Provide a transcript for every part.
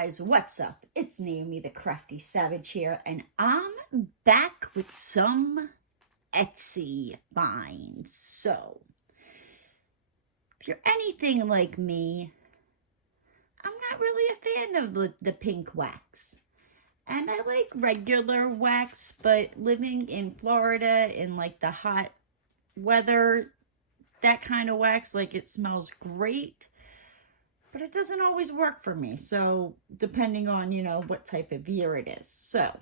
guys, what's up? It's Naomi the Crafty Savage here, and I'm back with some Etsy finds. So, if you're anything like me, I'm not really a fan of the pink wax. And I like regular wax, but living in Florida in like the hot weather, that kind of wax, like it smells great. But it doesn't always work for me. So depending on, what type of year it is. So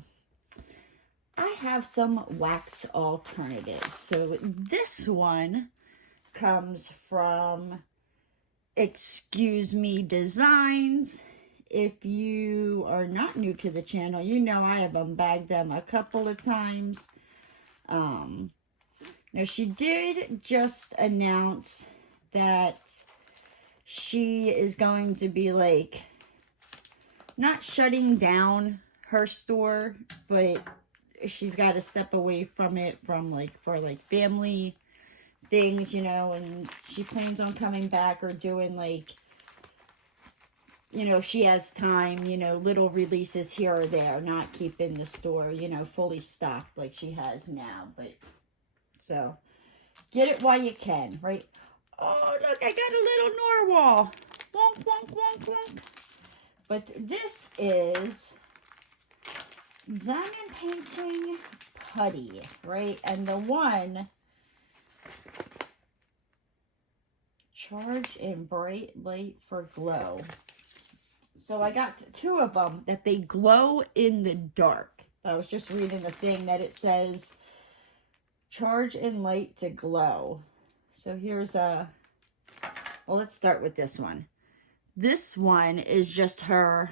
I have some wax alternatives. So this one comes from Excuse Me Designs. If you are not new to the channel, you know I have unbagged them a couple of times. Now she did just announce that she is going to be like not shutting down her store, but she's got to step away from it for family things, and she plans on coming back or doing if she has time, little releases here or there, not keeping the store, fully stocked like she has now. But so get it while you can, right? Oh, look, I got a little narwhal. Wonk, wonk, wonk, wonk. But this is Diamond Painting Putty, right? And the one, Charge in Bright Light for Glow. So I got two of them that they glow in the dark. I was just reading a thing that it says, Charge in Light to Glow. So here's well, let's start with this one. This one is just her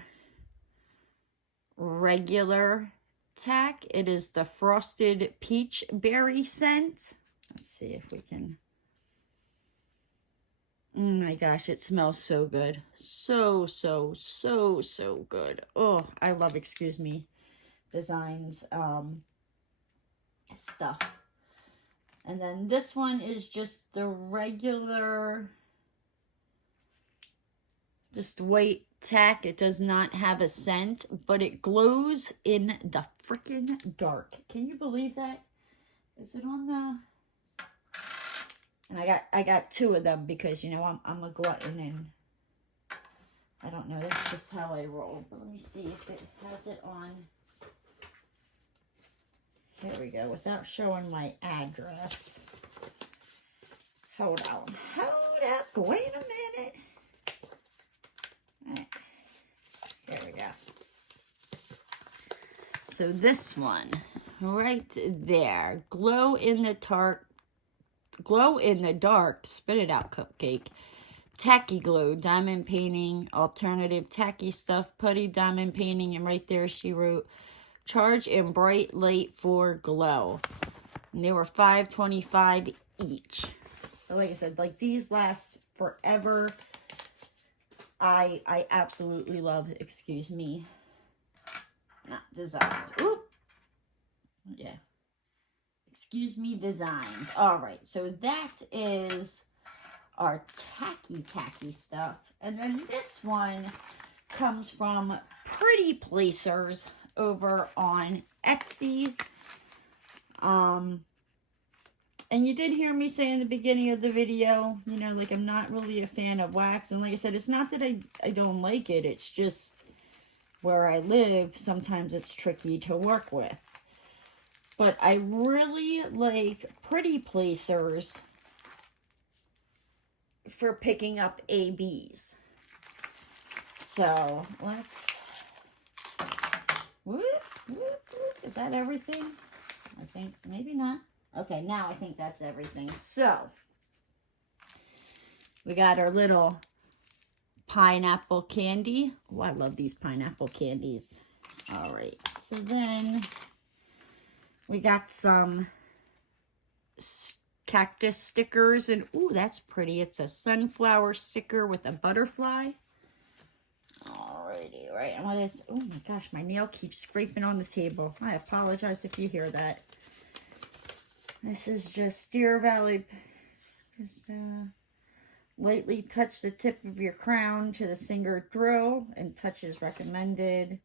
regular tack. It is the Frosted Peach Berry scent. Let's see if we can. Oh my gosh, it smells so good. So good. Oh, I love Excuse Me Designs stuff. And then this one is just the regular, just white tack. It does not have a scent, but it glows in the freaking dark. Can you believe that? Is it on the... And I got two of them because, I'm a glutton and I don't know. That's just how I roll. But let me see if it has it on... There we go, without showing my address. Hold on. Hold up. Wait a minute. All right. There we go. So this one, right there. Glow in the dark. Spit it out, cupcake. Tacky Glow, diamond painting, alternative tacky stuff, Putty diamond painting, and right there she wrote, Charge in Bright Light for Glow. And they were $5.25 each. But like I said, these last forever. I absolutely love Excuse Me. Not Designs. Oop. Yeah. Excuse Me Designs. Alright, so that is our tacky stuff. And then this one comes from Pretty Placers over on Etsy. And you did hear me say in the beginning of the video, I'm not really a fan of wax. And like I said, it's not that I don't like it. It's just where I live, sometimes it's tricky to work with. But I really like Pretty Placers for picking up ABs. So let's... Whoop, whoop, whoop. Is that everything? I think maybe not. Okay, now I think that's everything. So we got our little pineapple candy. Oh, I love these pineapple candies. All right, so then we got some cactus stickers, and ooh, that's pretty. It's a sunflower sticker with a butterfly. Alrighty, right. And what is, oh my gosh, my nail keeps scraping on the table. I apologize if you hear that. This is just Deer Valley, just Lightly touch the tip of your crown to the Singer drill, and touch is recommended.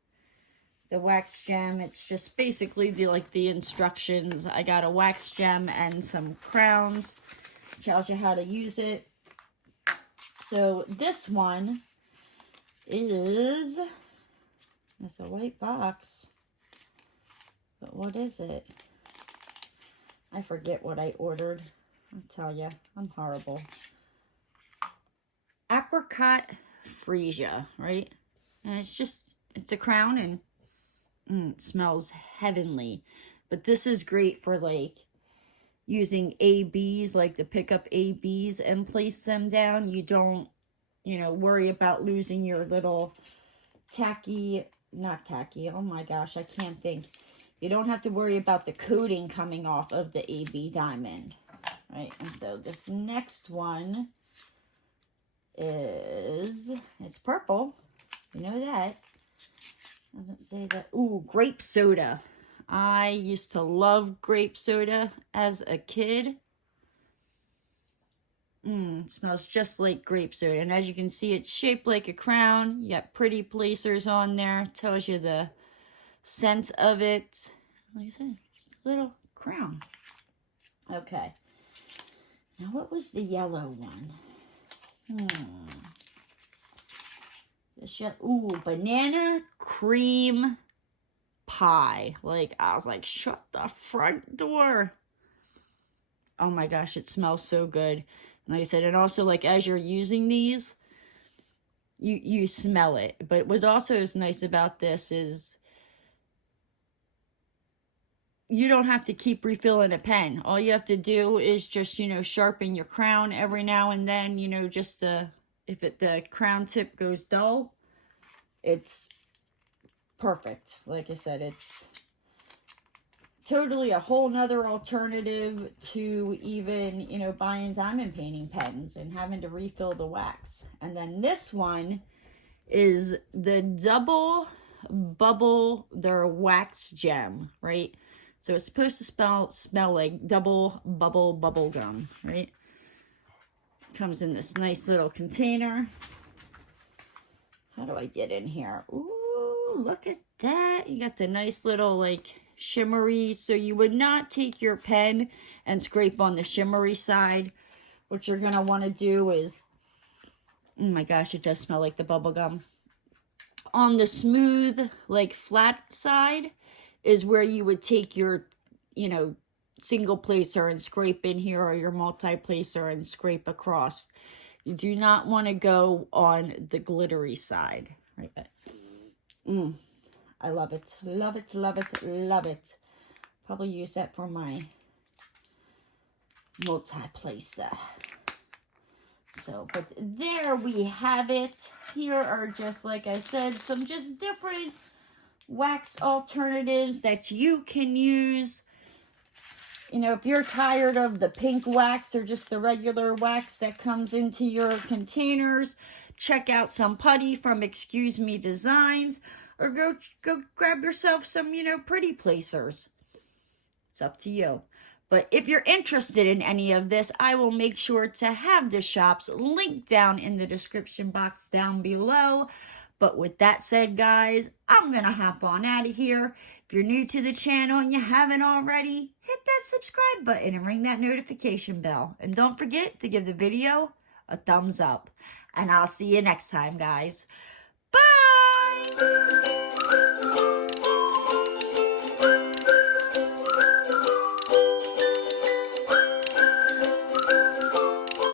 The wax gem, it's just basically the instructions. I got a wax gem and some crowns. Tells you how to use it. So this one is, it's a white box, but what is it? I forget what I ordered. I'll tell you, I'm horrible. Apricot freesia, right? And it's a crown, and it smells heavenly. But this is great for like using ABs, like to pick up ABs and place them down. You don't, worry about losing your little not tacky, oh my gosh, I can't think. You don't have to worry about the coating coming off of the AB diamond, right? And so this next one it's purple. You know that. Doesn't say that. Ooh, grape soda. I used to love grape soda as a kid. It smells just like grape soda. And as you can see, it's shaped like a crown. You got pretty placers on there. Tells you the scent of it. Like I said, just a little crown. Okay. Now, what was the yellow one? Ooh, banana cream pie. Like, I was like, shut the front door. Oh my gosh, it smells so good. And like I said, and also like as you're using these, you smell it. But what also is nice about this is you don't have to keep refilling a pen. All you have to do is just, sharpen your crown every now and then, just if the crown tip goes dull, it's perfect. Like I said, it's totally a whole nother alternative to even, buying diamond painting pens and having to refill the wax. And then this one is the double bubble, their wax gem, right? So it's supposed to smell like double bubble gum, right? Comes in this nice little container. How do I get in here? Ooh, look at that. You got the nice little like shimmery. So you would not take your pen and scrape on the shimmery side. What you're going to want to do is, oh my gosh, it does smell like the bubble gum. On the smooth, like flat side is where you would take your, single placer and scrape in here, or your multi-placer and scrape across. You do not want to go on the glittery side. Right. I love it. Love it, love it, love it. Probably use that for my multi-placer. So, but there we have it. Here are just, like I said, some just different wax alternatives that you can use. If you're tired of the pink wax or just the regular wax that comes into your containers, check out some putty from Excuse Me Designs, or go grab yourself some, pretty placers. It's up to you. But if you're interested in any of this, I will make sure to have the shops linked down in the description box down below. But with that said, guys, I'm going to hop on out of here. If you're new to the channel and you haven't already, hit that subscribe button and ring that notification bell. And don't forget to give the video a thumbs up. And I'll see you next time, guys.